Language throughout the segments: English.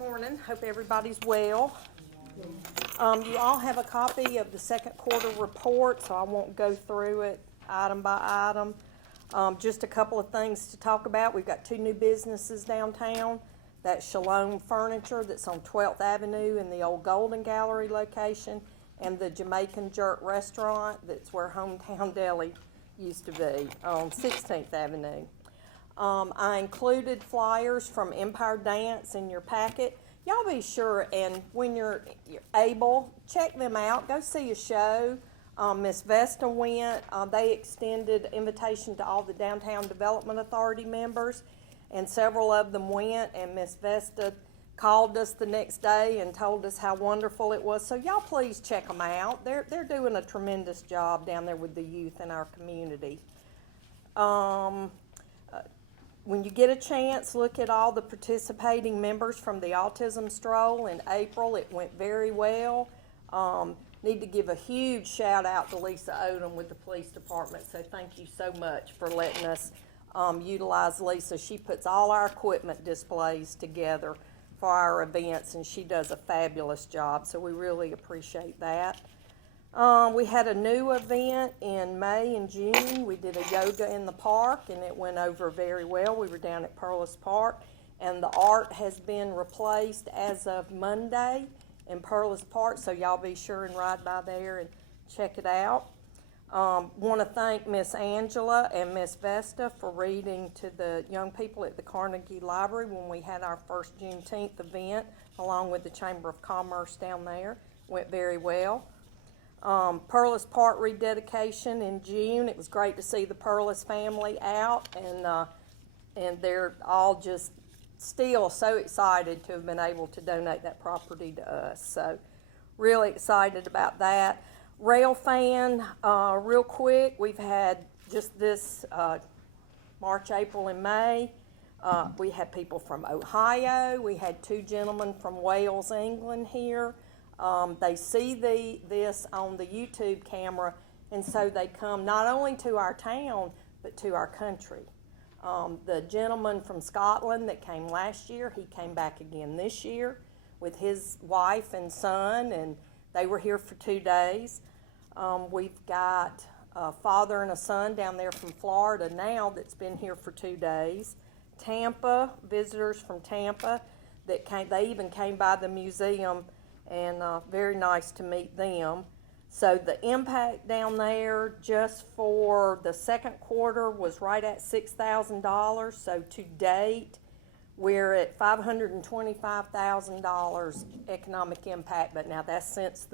Morning. Hope everybody's well. You all have a copy of the second quarter report, so I won't go through it item by item. Just a couple of things to talk about. We've got two new businesses downtown. That's Shalom Furniture that's on 12th Avenue in the old Golden Gallery location, and the Jamaican Jerk Restaurant that's where Hometown Deli used to be on 16th Avenue. I included flyers from Empire Dance in your packet. Y'all be sure, and when you're able, check them out. Go see a show. Miss Vesta went. They extended invitation to all the Downtown Development Authority members, and several of them went, and Miss Vesta called us the next day and told us how wonderful it was. So y'all please check them out. They're doing a tremendous job down there with the youth in our community. When you get a chance, look at all the participating members from the Autism Stroll in April. It went very well. Need to give a huge shout out to Lisa Odom with the police department. So thank you so much for letting us utilize Lisa. She puts all our equipment displays together for our events, and she does a fabulous job. So we really appreciate that. We had a new event in May and June. We did a yoga in the park, and it went over very well. We were down at Perlis Park, and the art has been replaced as of Monday in Perlis Park, so y'all be sure and ride by there and check it out. Want to thank Miss Angela and Miss Vesta for reading to the young people at the Carnegie Library when we had our first Juneteenth event, along with the Chamber of Commerce down there. Went very well. Perlis Park rededication in June. It was great to see the Perlis family out, and they're all just still so excited to have been able to donate that property to us. So really excited about that. Rail fan, real quick, we've had just this March, April, and May. We had people from Ohio. We had two gentlemen from Wales, England here. They see this on the YouTube camera, and so they come not only to our town, but to our country. The gentleman from Scotland that came last year, he came back again this year with his wife and son, and they were here for 2 days. We've got a father and a son down there from Florida now that's been here for 2 days. Tampa, visitors from Tampa that came, they even came by the museum, and very nice to meet them. So the impact down there just for the second quarter was right at $6,000. So to date, we're at $525,000 economic impact, but now that's since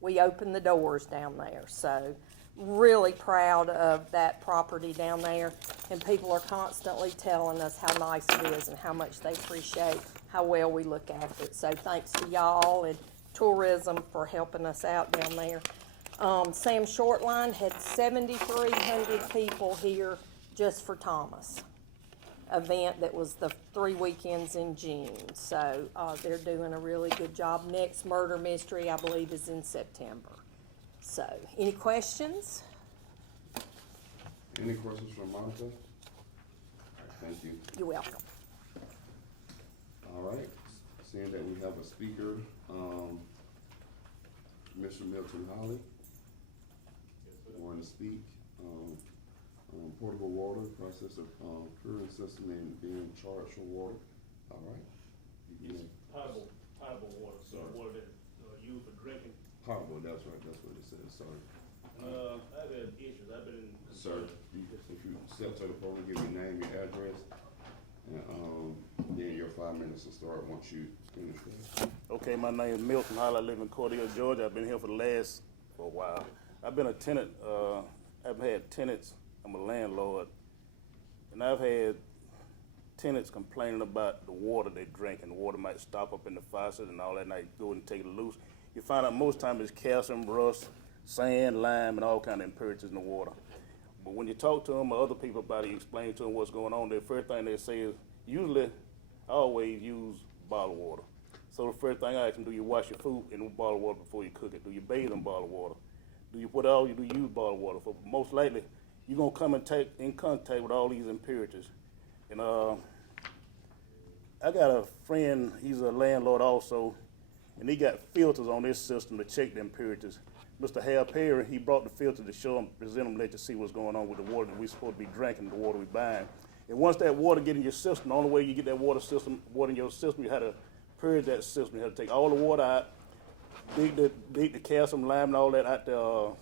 we opened the doors down there. So really proud of that property down there, and people are constantly telling us how nice it is and how much they appreciate how well we look after it. So thanks to y'all and tourism for helping us out down there. Sam Shortline had 7,300 people here just for Thomas event that was the 3 weekends in June. So they're doing a really good job. Next murder mystery, I believe, is in September. So any questions? Any questions from Monica? Thank you. You're welcome. All right, seeing that we have a speaker, Mr. Milton Holly, want to speak. Portable water, process of curing system and being charged for water. All right. It's potable water, so water that used for drinking. Potable, that's right, that's what it says, sorry. I've had issues, I've been in. Sir, if you step to the podium, give your name, your address, and then your 5 minutes will start once you finish that. Okay, my name is Milton Holly. I live in Cordele, Georgia. I've been here for a while. I've been a tenant. I've had tenants. I'm a landlord, and I've had tenants complaining about the water they drink, and the water might stop up in the faucet and all that night. Go and take it loose. You find out most times it's calcium, rust, sand, lime, and all kind of impurities in the water. But when you talk to them or other people about it, you explain to them what's going on, the first thing they say is, usually, I always use bottled water. So the first thing I ask them, do you wash your food in bottled water before you cook it? Do you bathe in bottled water? Do you use bottled water? For most likely, you're gonna come and take in contact with all these impurities. And I got a friend, he's a landlord also, and he got filters on this system to check the impurities. Mr. Hal Perry, he brought the filter to show them, present them, let you see what's going on with the water that we're supposed to be drinking, the water we buying. And once that water get in your system, the only way you get that water in your system, you had to purge that system. You had to take all the water out, dig the calcium, lime, and all that out the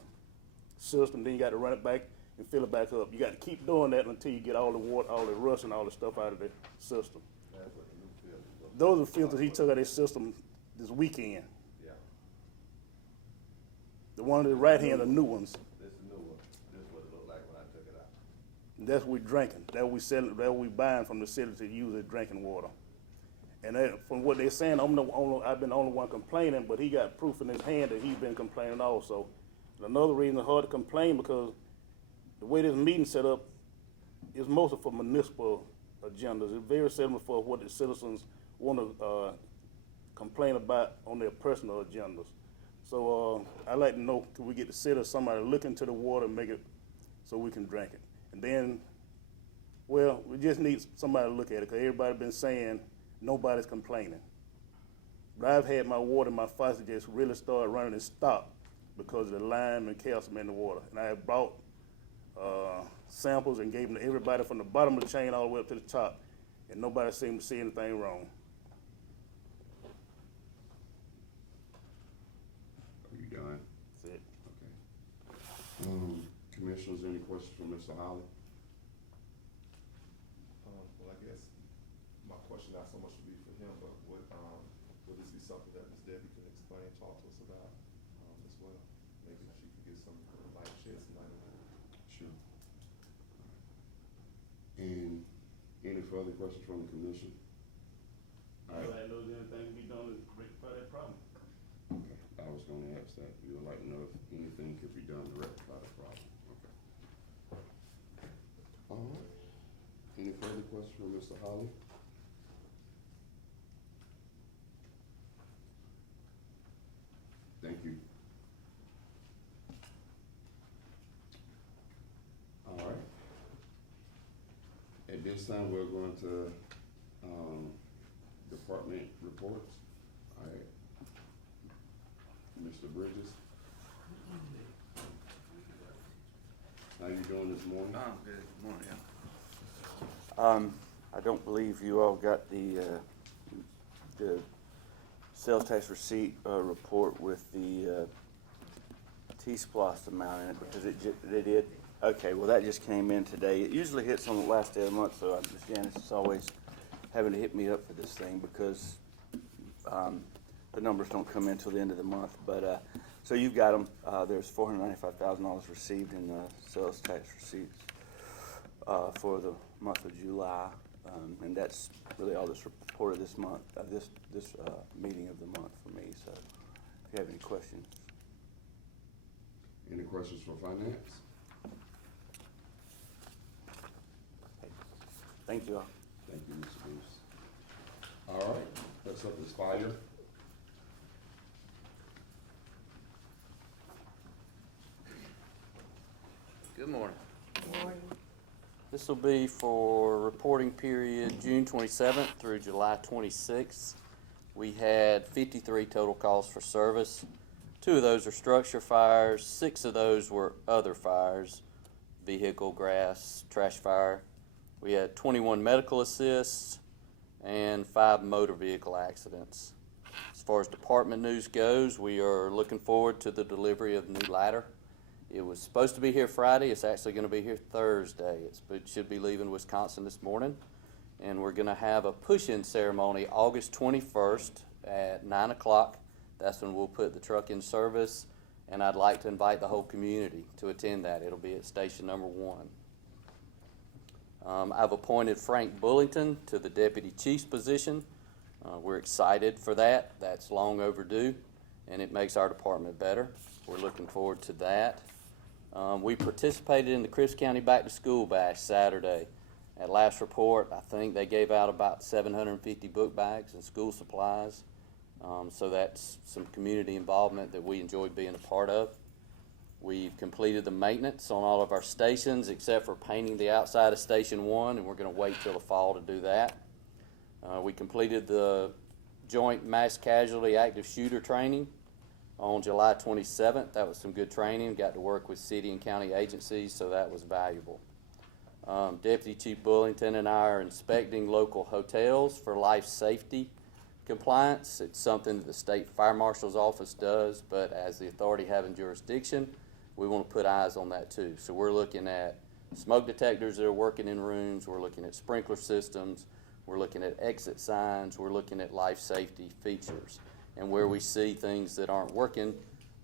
system. Then you got to run it back and fill it back up. You got to keep doing that until you get all the water, all the rust, and all the stuff out of the system. That's what the new filters are. Those are filters he took out of his system this weekend. Yeah, The one on the right hand, the new ones. this is new one. This is what it looked like when I took it out. That's what we drinking. That we selling. That we buying from the city to use as drinking water. And that, from what they're saying, I've been the only one complaining, but he got proof in his hand that he's been complaining also. And another reason it's hard to complain because the way this meeting set up is mostly for municipal agendas. It's very seldom for what the citizens want to complain about on their personal agendas. So I'd like to know, could we get the city or somebody to look into the water and make it so we can drink it? And then, well, we just need somebody to look at it because everybody's been saying nobody's complaining. But I've had my water, my faucet just really started running and stopped because of the lime and calcium in the water. And I have brought samples and gave them to everybody from the bottom of the chain all the way up to the top, and nobody seemed to see anything wrong. Are you done? That's it. Okay. Commissioners, any questions for Mr. Holly? Well, I guess my question not so much would be for him, but would this be something that Ms. Debbie could explain, talk to us about, as well? Maybe she could get some light, shed some light on that. Sure. And any further questions from the commission? All right. Anybody knows anything to be done to rectify that problem? Okay, I was gonna ask that. You would like to know if anything could be done to rectify the problem. Okay. All right. Any further questions from Mr. Holly? Thank you. All right. At this time, we're going to, department reports. All right. Mr. Bridges. How you doing this morning? Oh, good morning. I don't believe you all got the sales tax receipt report with the T-Splosh amount in it because they did. Okay, well that just came in today. It usually hits on the last day of the month, so Ms. Janice is always having to hit me up for this thing because the numbers don't come in till the end of the month. But so you've got them. There's $495,000 received in sales tax receipts for the month of July, and that's really all that's reported this month. This meeting of the month for me. So, if you have any questions. Any questions for finance? Thank you all. Thank you, Mr. Bruce. All right, next up is fire. Good morning. This will be for reporting period June 27th through July 26th. We had 53 total calls for service. 2 of those are structure fires, 6 of those were other fires, vehicle, grass, trash fire. We had 21 medical assists and 5 motor vehicle accidents. As far as department news goes, we are looking forward to the delivery of the new ladder. It was supposed to be here Friday. It's actually going to be here Thursday. It should be leaving Wisconsin this morning. And we're going to have a push-in ceremony August 21st at 9 o'clock. That's when we'll put the truck in service. And I'd like to invite the whole community to attend that. It'll be at station number 1. I've appointed Frank Bullington to the deputy chief's position. We're excited for that. That's long overdue, and it makes our department better. We're looking forward to that. We participated in the Crisp County Back to School Bash Saturday. At last report, I think they gave out about 750 book bags and school supplies. So that's some community involvement that we enjoyed being a part of. We've completed the maintenance on all of our stations except for painting the outside of Station 1, and we're going to wait till the fall to do that. We completed the joint mass casualty active shooter training on July 27th. That was some good training. Got to work with city and county agencies, so that was valuable. Deputy Chief Bullington and I are inspecting local hotels for life safety compliance. It's something that the state fire marshal's office does, but as the authority having jurisdiction, we want to put eyes on that too. So we're looking at smoke detectors that are working in rooms, we're looking at sprinkler systems, we're looking at exit signs, we're looking at life safety features. And where we see things that aren't working,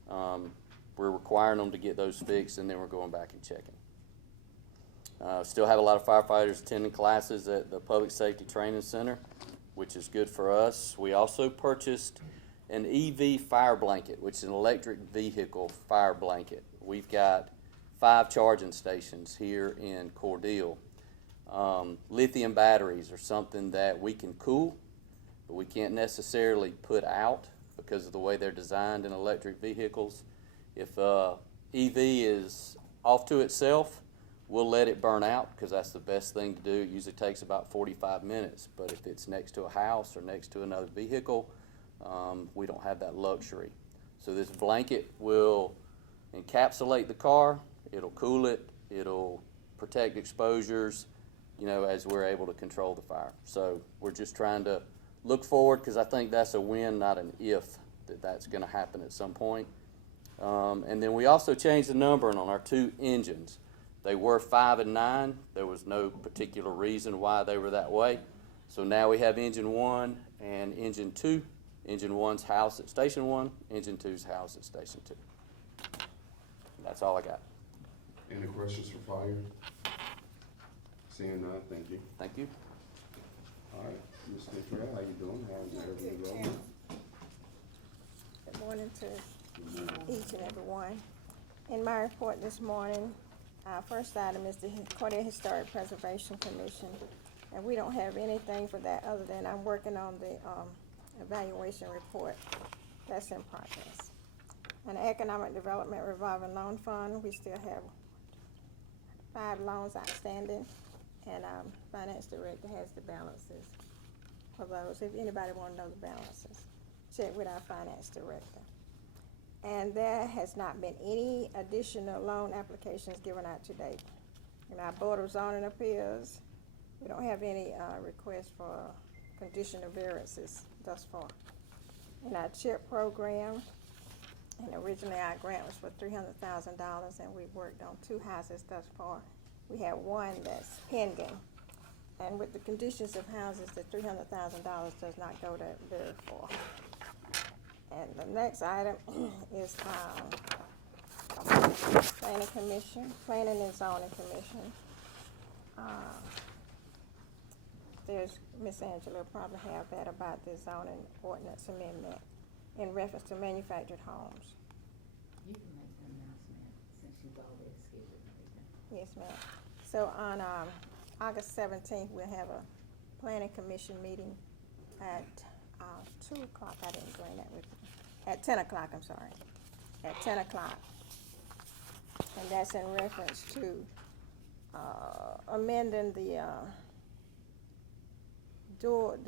we're requiring them to get those fixed, and then we're going back and checking. Still have a lot of firefighters attending classes at the Public Safety Training Center, which is good for us. We also purchased an EV fire blanket, which is an electric vehicle fire blanket. We've got 5 charging stations here in Cordele. Lithium batteries are something that we can cool, but we can't necessarily put out because of the way they're designed in electric vehicles. If EV is off to itself, we'll let it burn out because that's the best thing to do. It usually takes about 45 minutes, but if it's next to a house or next to another vehicle, we don't have that luxury. So this blanket will encapsulate the car, it'll cool it, it'll protect exposures, you know, as we're able to control the fire. So we're just trying to look forward, because I think that's a when, not an if, that's going to happen at some point. And then we also changed the numbering on our 2 engines. They were 5 and 9. There was no particular reason why they were that way. So now we have engine 1 and engine 2. Engine 1's housed at station 1, engine 2's housed at station 2. That's all I got. Any questions for fire? Seeing none, thank you. Thank you. All right, Ms. Cottrell, how you doing? How's everything going? Good morning to each and every one. In my report this morning, our first item is the Cordele Historic Preservation Commission, and we don't have anything for that other than I'm working on the evaluation report that's in progress. An Economic Development Revolving Loan Fund, we still have 5 loans outstanding, and our finance director has the balances for those. If anybody want to know the balances, check with our finance director. And there has not been any additional loan applications given out to date. In our Board of Zoning Appeals, we don't have any requests for conditional variances thus far. In our CHIP program, and originally our grant was for $300,000, and we've worked on 2 houses thus far. We have 1 that's pending. And with the conditions of houses, the $300,000 does not go that very far. And the next item is Planning Commission, Planning and Zoning Commission. There's, Miss Angela will probably have that about the zoning ordinance amendment in reference to manufactured homes. You can make the announcement since you've already scheduled everything. Yes, ma'am. So on August 17th, we'll have a Planning Commission meeting at 2 o'clock. I didn't bring that with me. At 10 o'clock, I'm sorry. At 10 o'clock. And that's in reference to amending the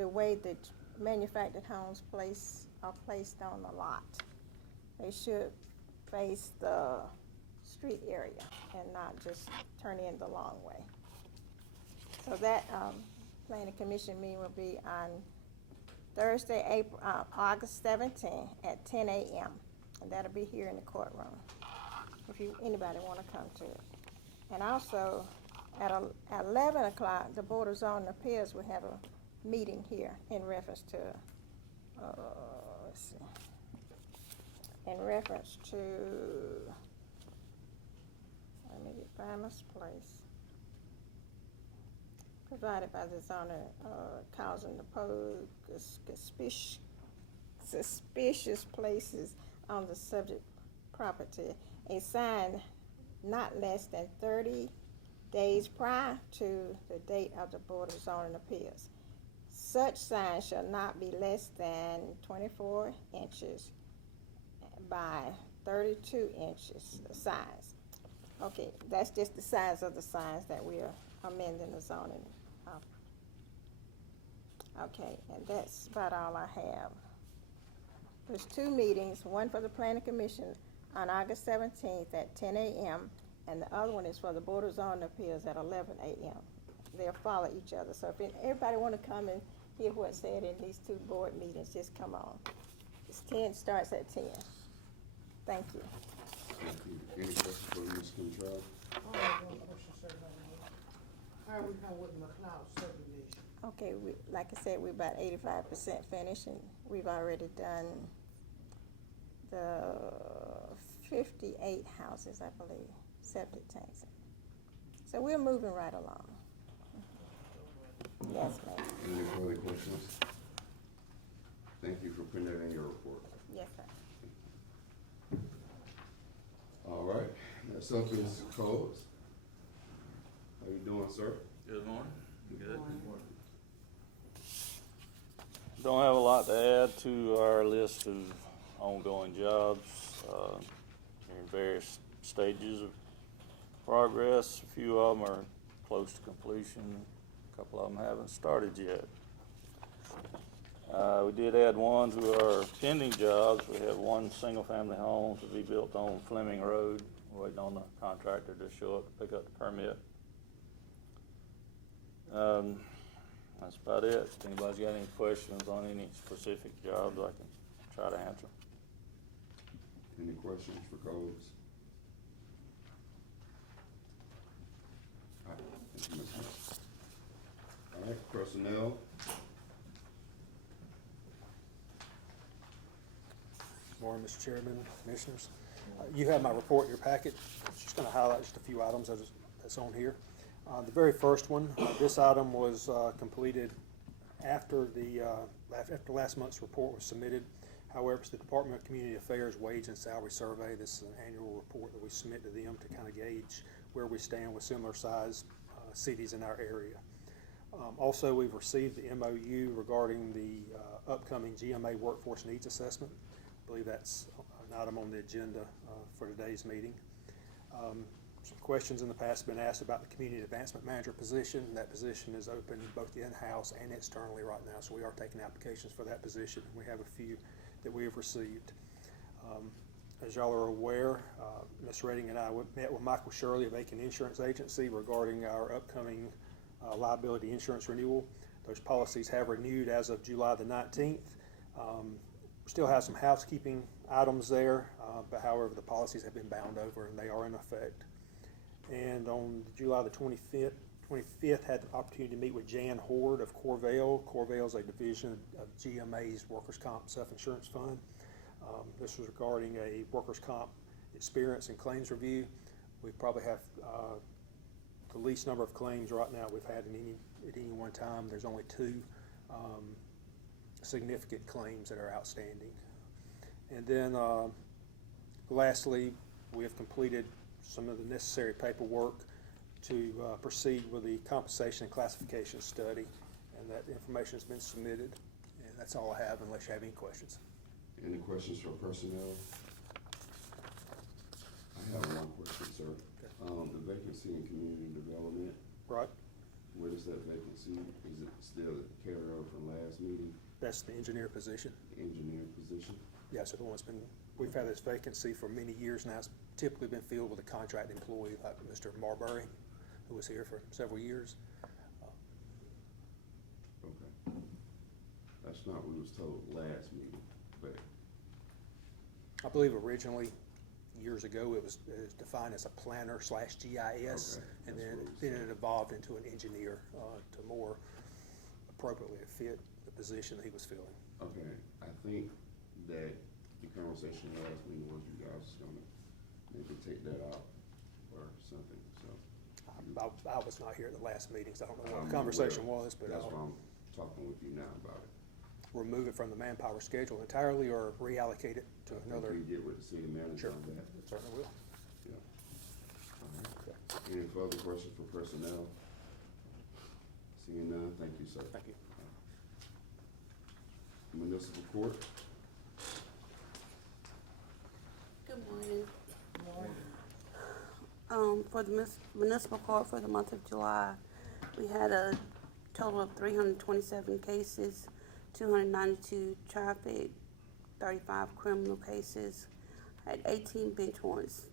way that manufactured homes are placed on the lot. They should face the street area and not just turn in the long way. So that Planning Commission meeting will be on Thursday, August 17th at 10 a.m. And that'll be here in the courtroom if anybody want to come to it. And also at 11 o'clock, the Board of Zoning Appeals will have a meeting here in reference to, let me find my place. Provided by the zoner, causing the suspicious places on the subject property. A sign not less than 30 days prior to the date of the Board of Zoning Appeals. Such sign shall not be less than 24 inches by 32 inches size. Okay, that's just the size of the signs that we are amending the zoning Okay, and that's about all I have. There's 2 meetings, one for the planning commission on August 17th at 10 a.m. and the other one is for the Board of Zoning Appeals at 11 a.m. They'll follow each other, so if everybody wanna come and hear what's said in these 2 board meetings, just come on. It's 10, starts at 10. Thank you. Thank you. Any questions for Ms. Control? I have one question, sir. How we come with McLeod subdivision? Okay, like I said, we're about 85% finished, and we've already done the 58 houses, I believe, septic tanks. So we're moving right along. Yes, ma'am. Any further questions? Thank you for putting that in your report. Yes, sir. All right, next up is Coles. How you doing, sir? Good morning. Good. Don't have a lot to add to our list of ongoing jobs. They're in various stages of progress. A few of them are close to completion. A couple of them haven't started yet. We did add one to our pending jobs. We have one single-family home to be built on Fleming Road. We're waiting on the contractor to show up to pick up the permit. That's about it. If anybody's got any questions on any specific jobs, I can try to answer. Any questions for Coles? All right, thank you, Ms. Smith. All right, personnel. Morning, Mr. Chairman, Commissioners. You have my report in your packet. Just going to highlight just a few items that's on here. The very first one, this item was completed after last month's report was submitted. However, it's the Department of Community Affairs Wage and Salary Survey. This is an annual report that we submit to them to kind of gauge where we stand with similar size cities in our area. Also, we've received the MOU regarding the upcoming GMA Workforce Needs Assessment. I believe that's an item on the agenda for today's meeting. Some questions in the past have been asked about the Community Advancement Manager position. That position is open both in-house and externally right now, so we are taking applications for that position. We have a few that we have received. As y'all are aware, Ms. Redding and I met with Michael Shirley of Aiken Insurance Agency regarding our upcoming liability insurance renewal. Those policies have renewed as of July the 19th. We still have some housekeeping items there, but however, the policies have been bound over and they are in effect. And on July the 25th, had the opportunity to meet with Jan Horde of Corvale. Corvale is a division of GMA's Workers' Comp Self-Insurance Fund. This was regarding a workers' comp experience and claims review. We probably have the least number of claims right now we've had at any one time. There's only 2 significant claims that are outstanding. And then lastly, we have completed some of the necessary paperwork to proceed with the compensation and classification study, and that information has been submitted. And that's all I have, unless you have any questions. Any questions for personnel? I have one question, sir. The vacancy in community development, Right? what is that vacancy? Is it still a carryover from last meeting, That's the engineer position. engineer position? Yes, the one that's been, we've had this vacancy for many years now. It's typically been filled with a contract employee like Mr. Marbury, who was here for several years. Okay. That's not what we was told last meeting, but, I believe originally, years ago, it was defined as a planner / GIS, Okay, and that's then what it then said. it evolved into an engineer to more appropriately fit the position that he was filling. okay, I think that the conversation last meeting was you guys was gonna maybe take that out or something, so. I was not here at the last meeting, so I don't know what I'm the conversation aware. was, but That's why I'll I'm talking with you now about it. remove it from the manpower schedule entirely or reallocate it to another. We get with the city manager Sure, on that. certainly will. Yeah. Any further questions for personnel? Seeing none, thank you, sir. Thank you. Municipal court, Good morning. For the municipal court for the month of July, we had a total of 327 cases, 292 traffic, 35 criminal cases, had 18 bench warrants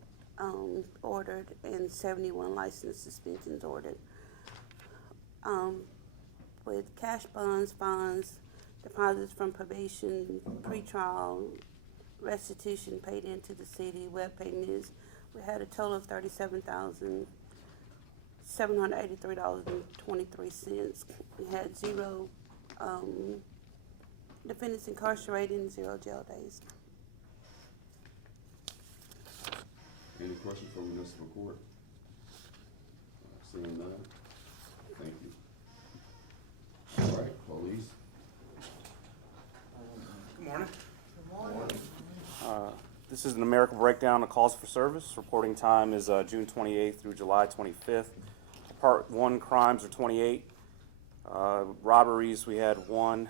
ordered, and 71 license suspensions ordered. With cash bonds, fines, deposits from probation, pretrial, restitution paid into the city, web payments, we had a total of $37,783.23. We had 0 defendants incarcerated and 0 jail days. Any questions from municipal court? Seeing none, thank you. All right, police. Good morning. Good morning. This is a numerical breakdown of calls for service. Reporting time is June 28th through July 25th. Part 1 crimes are 28. Robberies, we had 1.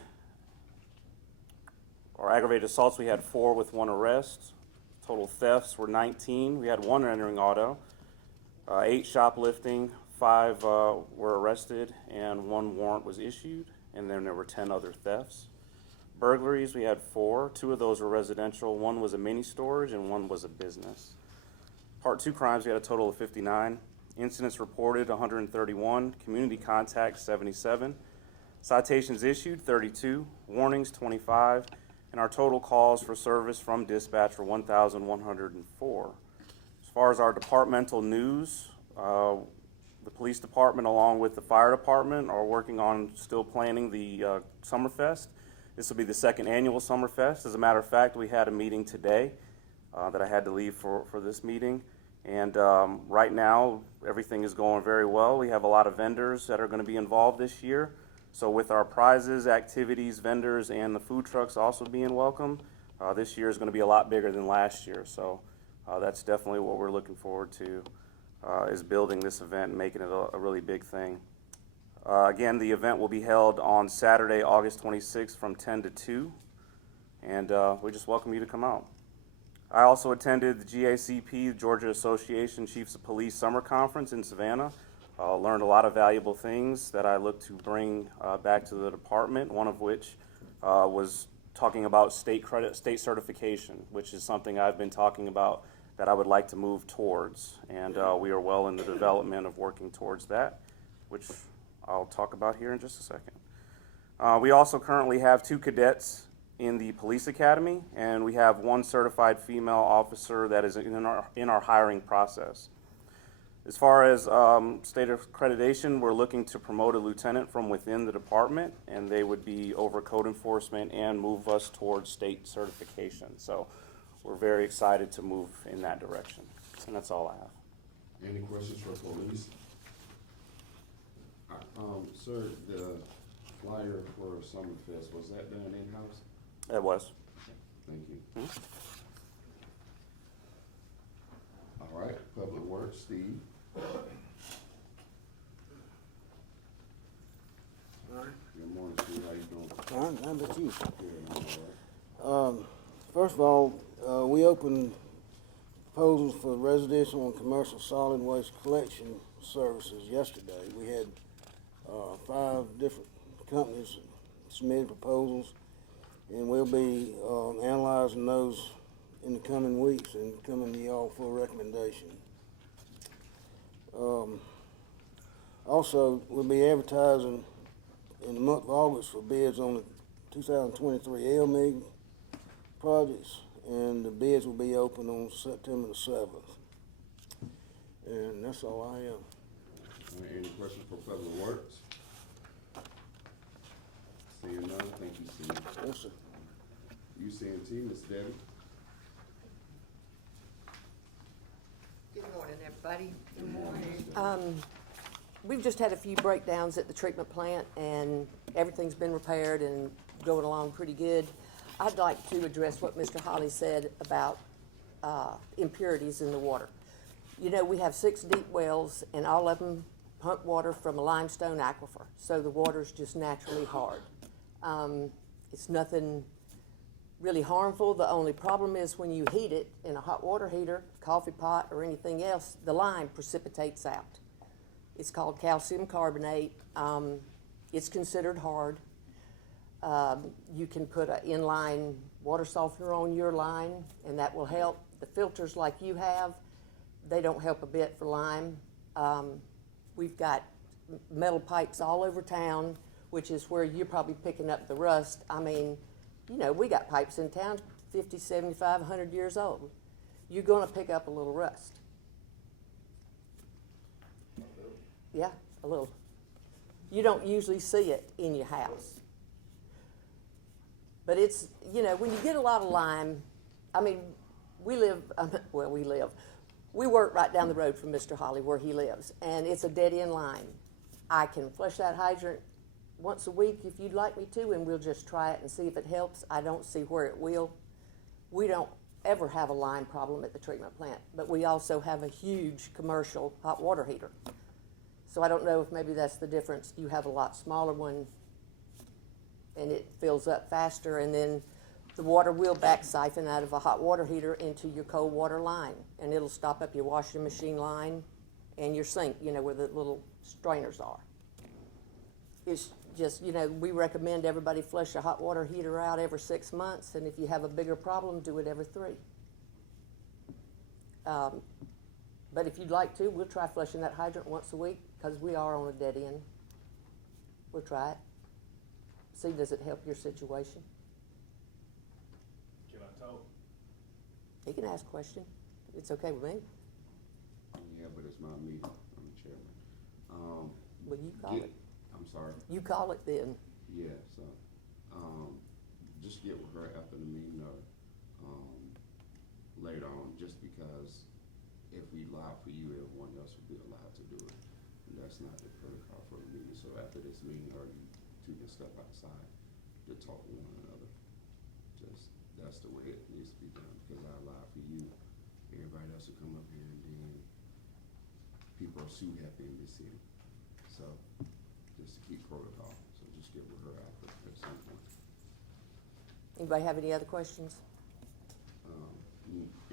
Or aggravated assaults, we had 4 with 1 arrest. Total thefts were 19. We had 1 entering auto. 8 shoplifting, 5 were arrested, and 1 warrant was issued. And then there were 10 other thefts. Burglaries, we had 4. 2 of those were residential. 1 was a mini storage, and 1 was a business. Part 2 crimes, we had a total of 59. Incidents reported, 131. Community contacts, 77. Citations issued, 32. Warnings, 25. And our total calls for service from dispatch were 1,104. As far as our departmental news, the police department along with the fire department are working on still planning the Summerfest. This will be the 2nd annual Summerfest. As a matter of fact, we had a meeting today that I had to leave for this meeting. And right now, everything is going very well. We have a lot of vendors that are going to be involved this year. So with our prizes, activities, vendors, and the food trucks also being welcome, this year is going to be a lot bigger than last year. So that's definitely what we're looking forward to, is building this event and making it a really big thing. Again, the event will be held on Saturday, August 26th from 10 to 2, and we just welcome you to come out. I also attended the GACP, Georgia Association Chiefs of Police Summer Conference in Savannah. Learned a lot of valuable things that I look to bring back to the department, one of which was talking about state certification, which is something I've been talking about that I would like to move towards, and we are well in the development of working towards that, which I'll talk about here in just a second. We also currently have 2 cadets in the police academy, and we have 1 certified female officer that is in our hiring process. As far as state accreditation, we're looking to promote a lieutenant from within the department, and they would be over code enforcement and move us towards state certification. So we're very excited to move in that direction, and that's all I have. Any questions for police? Sir, the flyer for Summerfest, was that done in-house? It was. Thank you. All right, Public Works, Steve. Good morning, Steve, how you doing? How about you? Good, I'm all right. First of all, we opened proposals for residential and commercial solid waste collection services yesterday. We had 5 different companies submitted proposals, and we'll be analyzing those in the coming weeks and coming to y'all for a recommendation. Also, we'll be advertising in the month of August for bids on the 2023 LMIG projects, and the bids will be open on September the 7th. And that's all I have. Any questions for Public Works? Seeing none, thank you, Steve. Yes, sir. UCNT, Ms. Debbie. Good morning, everybody. Good morning. We've just had a few breakdowns at the treatment plant, and everything's been repaired and going along pretty good. I'd like to address what Mr. Holly said about impurities in the water. You know, we have 6 deep wells, and all of them pump water from a limestone aquifer, so the water's just naturally hard. It's nothing really harmful. The only problem is when you heat it in a hot water heater, coffee pot, or anything else, the lime precipitates out. It's called calcium carbonate. It's considered hard. You can put an inline water softener on your line, and that will help. The filters like you have, they don't help a bit for lime. We've got metal pipes all over town, which is where you're probably picking up the rust. I mean, you know, we got pipes in town 50, 75, 100 years old. You're gonna pick up a little rust. Yeah, a little. You don't usually see it in your house. But it's, you know, when you get a lot of lime, I mean, we work right down the road from Mr. Holly where he lives, and it's a dead-end line. I can flush that hydrant once a week if you'd like me to, and we'll just try it and see if it helps. I don't see where it will. We don't ever have a lime problem at the treatment plant, but we also have a huge commercial hot water heater. So I don't know if maybe that's the difference. You have a lot smaller one, and it fills up faster, and then the water will back siphon out of a hot water heater into your cold water line, and it'll stop up your washing machine line and your sink, you know, where the little strainers are. It's just, you know, we recommend everybody flush a hot water heater out every 6 months, and if you have a bigger problem, do it every 3. But if you'd like to, we'll try flushing that hydrant once a week, because we are on a dead end. We'll try it. See, does it help your situation? Can I talk? He can ask a question. It's okay with me. Yeah, but it's my meeting, I'm the chairman. Well, you call it. I'm sorry. You call it then. Yeah, so, just get with her after the meeting or, later on, just because if we allow for you, everyone else will be allowed to do it. And that's not the protocol for the meeting, so after this meeting, or you two can step outside to talk to one another. Just, that's the way it needs to be done, because I allow for you, everybody else will come up here and then people are so happy in this city. So, just to keep protocol, so just get with her after at some point. Anybody have any other questions?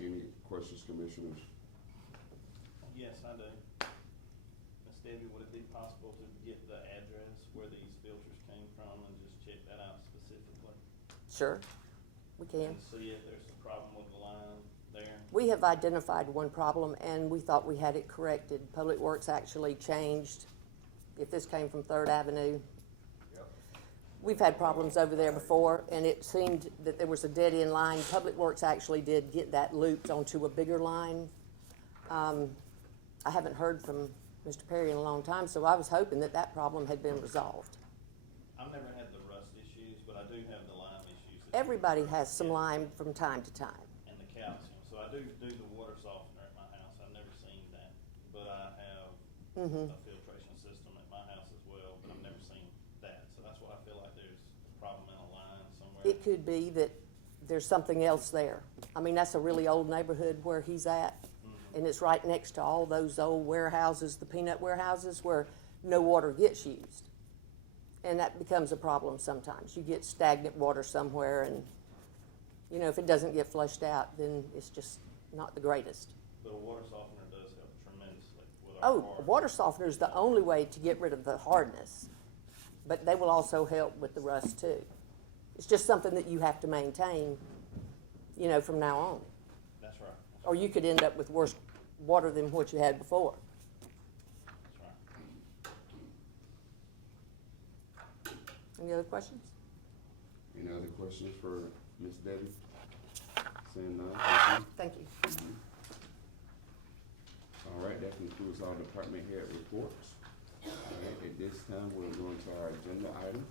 Any questions, commissioners? Yes, I do. Miss Debbie, would it be possible to get the address where these filters came from and just check that out specifically? Sure, we can. And see if there's a problem with the line there? We have identified one problem, and we thought we had it corrected. Public Works actually changed, if this came from 3rd Avenue. We've had problems over there before, and it seemed that there was a dead-end line. Public Works actually did get that looped onto a bigger line. I haven't heard from Mr. Perry in a long time, so I was hoping that that problem had been resolved. I've never had the rust issues, but I do have the lime issues. Everybody has some lime from time to time. And the calcium. So I do the water softener at my house. I've never seen that. But I have a filtration system at my house as well, but I've never seen that. So that's why I feel like there's a problem in a line somewhere. It could be that there's something else there. I mean, that's a really old neighborhood where he's at, and it's right next to all those old warehouses, the peanut warehouses, where no water gets used. And that becomes a problem sometimes. You get stagnant water somewhere, and, you know, if it doesn't get flushed out, then it's just not the greatest. But a water softener does help tremendously with our Oh, water softener is the only way to get rid of the hardness, but they will also help with the rust too. It's just something that you have to maintain, you know, from now on. That's right. Or you could end up with worse water than what you had before. That's right. Any other questions? Any other questions for Ms. Debbie? Seeing none, thank you. Thank you. All right, that concludes our department head reports. All right, at this time, we're going to our agenda items.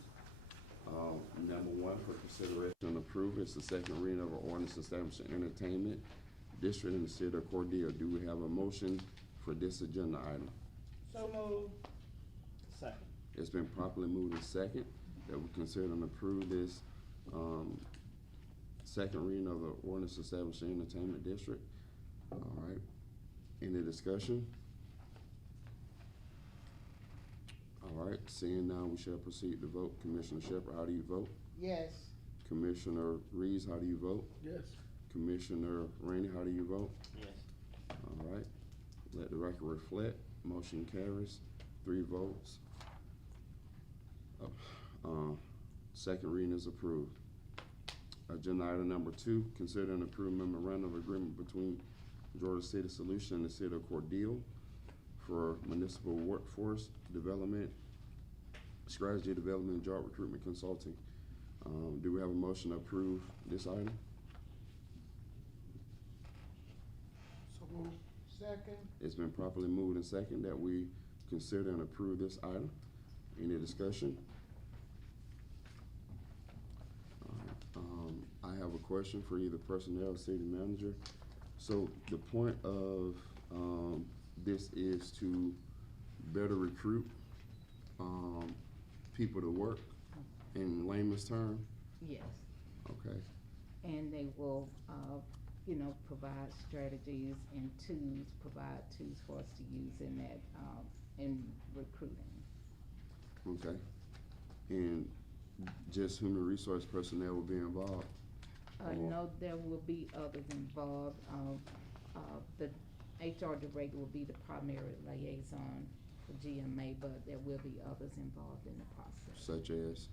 Number 1 for consideration and approval is the second reading of an ordinance establishing entertainment district in the city of Cordele. Do we have a motion for this agenda item? So moved. Second. It's been properly moved and second that we consider and approve this, second reading of the ordinance establishing entertainment district. All right, any discussion? All right, seeing now, we shall proceed to vote. Commissioner Shepherd, how do you vote? Yes. Commissioner Reeves, how do you vote? Yes. Commissioner Rainey, how do you vote? Yes. All right, let the record reflect, motion carries, 3 votes. Second reading is approved. Agenda item number 2, consider and approve memorandum of agreement between Georgia City Solution and the City of Cordele for municipal workforce development, strategy development, and job recruitment consulting. Do we have a motion to approve this item? So move. Second. It's been properly moved and second that we consider and approve this item. Any discussion? I have a question for either personnel or city manager. So the point of this is to better recruit people to work in layman's term? Yes, Okay. and they will, provide strategies and provide tools for us to use in that, in recruiting. Okay. And just human resource personnel will be involved? No, there will be others involved. The HR director will be the primary liaison for GMA, but there will be others involved in the process. Such as?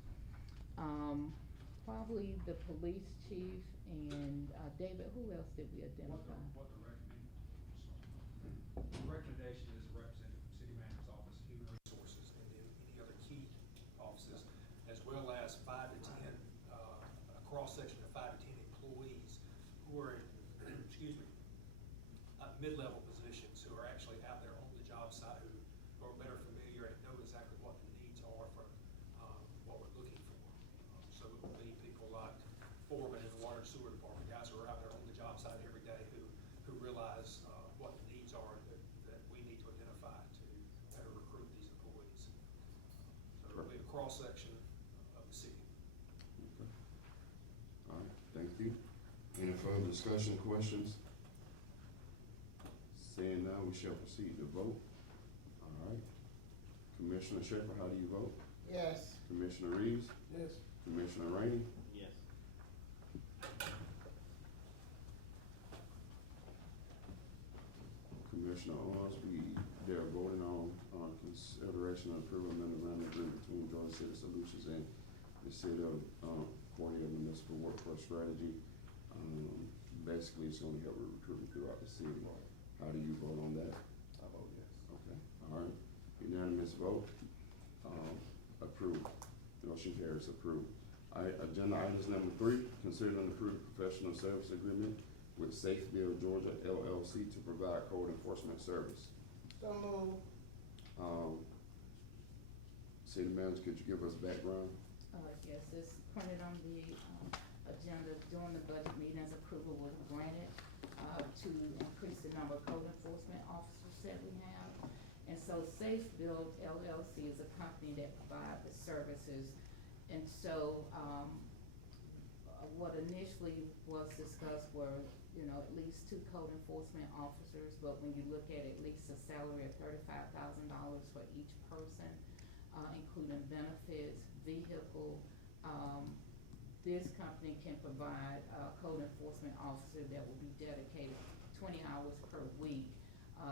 Probably the police chief and, David, who else did we identify? What the recommendation is a representative from city manager's office, human resources, and then any other key offices, as well as 5 to 10, a cross-section of 5 to 10 employees who are in, excuse me, mid-level positions who are actually out there on the job site, who are better familiar and know exactly what the needs are for what we're looking for. So it will be people like foremen in the water and sewer department, guys who are out there on the job site every day who realize what the needs are that we need to identify to better recruit these employees. So it'll be a cross-section of the city. Okay. All right, thank you. Any further discussion, questions? Seeing none, we shall proceed to vote. All right. Commissioner Shepherd, how do you vote? Yes. Commissioner Reeves? Yes. Commissioner Rainey? Yes. Commissioner Owens, they're voting on consideration and approval of memorandum agreement between Georgia City Solutions and the City of Cordele Municipal Workforce Strategy. Basically, it's gonna help with recruitment throughout the city. How do you vote on that? I vote yes. Okay, all right. Unanimous vote. Approved. Motion carries, approved. All right, agenda items number 3, consider and approve professional service agreement with Safe Bill Georgia LLC to provide code enforcement service. So move. City manager, could you give us background? Yes, it's printed on the, agenda. During the budget meetings, approval was granted, to increase the number of code enforcement officers that we have. And so Safe Build LLC is a company that provides the services. And so, what initially was discussed were, at least 2 code enforcement officers, but when you look at least a salary of $35,000 for each person, including benefits, vehicle, this company can provide a code enforcement officer that will be dedicated 20 hours per week.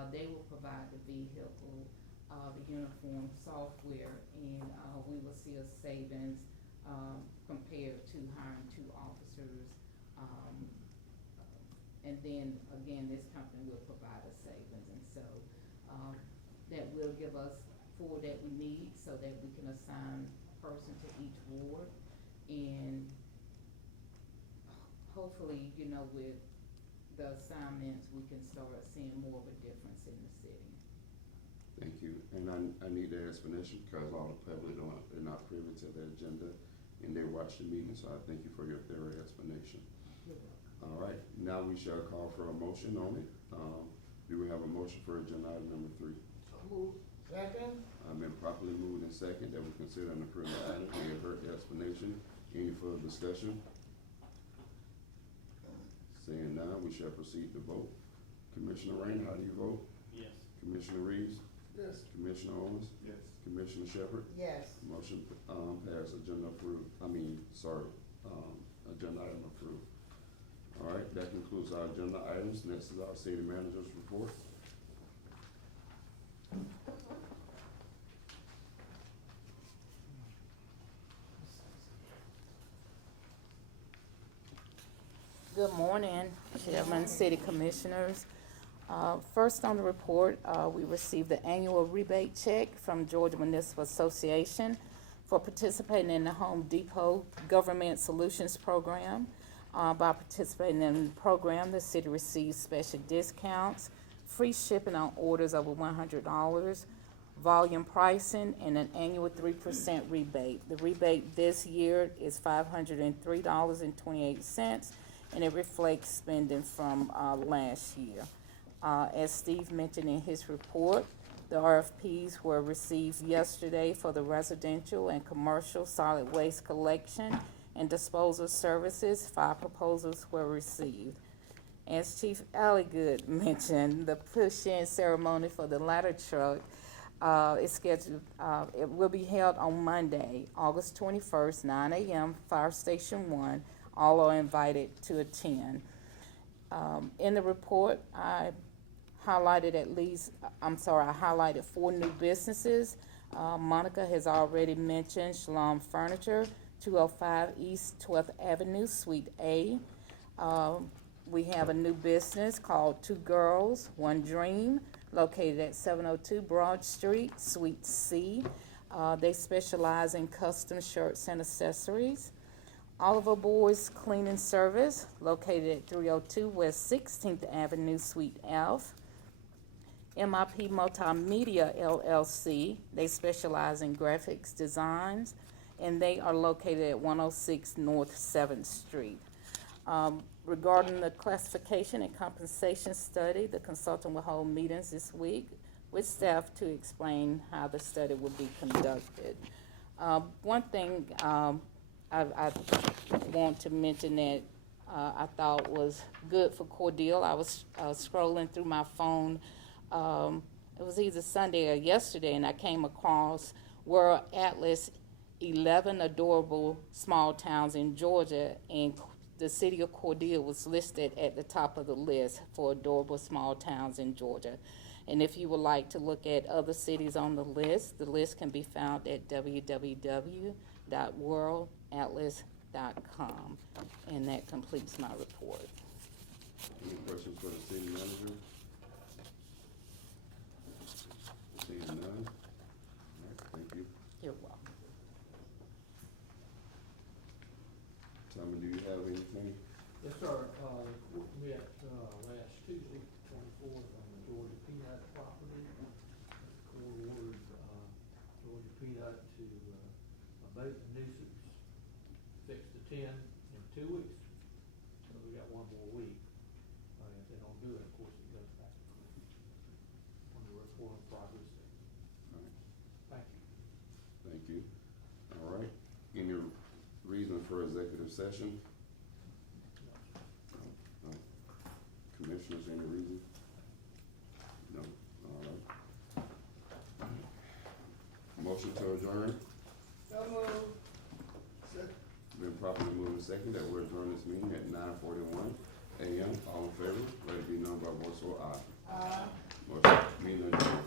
They will provide the vehicle, the uniform, software, and we will see a savings compared to hiring 2 officers. And then again, this company will provide a savings, and so that will give us 4 that we need so that we can assign a person to each ward. And hopefully, with the assignments, we can start seeing more of a difference in the city. Thank you. And I need that explanation because all the public they're not privy to the agenda and they watch the meeting, so I thank you for your thorough explanation. You're welcome. All right, now we shall call for a motion on it. Do we have a motion for agenda item number 3? So move. Second. I've been properly moved and second that we consider and approve the item. We have heard the explanation. Any further discussion? Seeing none, we shall proceed to vote. Commissioner Rain, how do you vote? Yes. Commissioner Reeves? Yes. Commissioner Owens? Yes. Commissioner Shepherd? Yes. Motion passed. Agenda approved. Agenda item approved. All right, that concludes our agenda items. Next is our city manager's report. Good morning, Chairman, City Commissioners. First on the report, we received the annual rebate check from Georgia Municipal Association for participating in the Home Depot Government Solutions Program. By participating in the program, the city receives special discounts, free shipping on orders over $100, volume pricing, and an annual 3% rebate. The rebate this year is $503.28, and it reflects spending from last year. As Steve mentioned in his report, the RFPs were received yesterday for the residential and commercial solid waste collection and disposal services. 5 proposals were received. As Chief Alligood mentioned, the push-in ceremony for the ladder truck is scheduled, it will be held on Monday, August 21st, 9 a.m., Fire Station 1. All are invited to attend. In the report, I highlighted 4 new businesses. Monica has already mentioned Shalom Furniture, 205 East 12th Avenue, Suite A. We have a new business called 2 Girls, 1 Dream, located at 702 Broad Street, Suite C. They specialize in custom shirts and accessories. Oliver Boys Cleaning Service, located at 302 West 16th Avenue, Suite F. MIP Multimedia LLC, they specialize in graphics designs, and they are located at 106 North 7th Street. Regarding the classification and compensation study, the consultant will hold meetings this week with staff to explain how the study will be conducted. One thing I want to mention that I thought was good for Cordele. I was scrolling through my phone. It was either Sunday or yesterday, and I came across World Atlas 11 Adorable Small Towns in Georgia, and the city of Cordele was listed at the top of the list for adorable small towns in Georgia. And if you would like to look at other cities on the list can be found at www.worldatlas.com. And that completes my report. Any questions for the city manager? Seeing none? All right, thank you. You're welcome. Tommy, do you have anything? Yes, sir. We met last Tuesday, 24th, on the Georgia Peanut property. The court ordered Georgia Peanut to abate the nuisance, fix the tin in 2 weeks. So we got 1 more week. If they don't do it, of course, it goes back to court. On the report of progress. All right, Thank you. thank you. All right, any reason for executive session? No. Commissioners, any reason? No, all right. Motion to adjourn? So moved. Been properly moved and second that we adjourn this meeting at 9:41 a.m. All in favor, let it be known by voice or aye. Motion, meeting adjourned.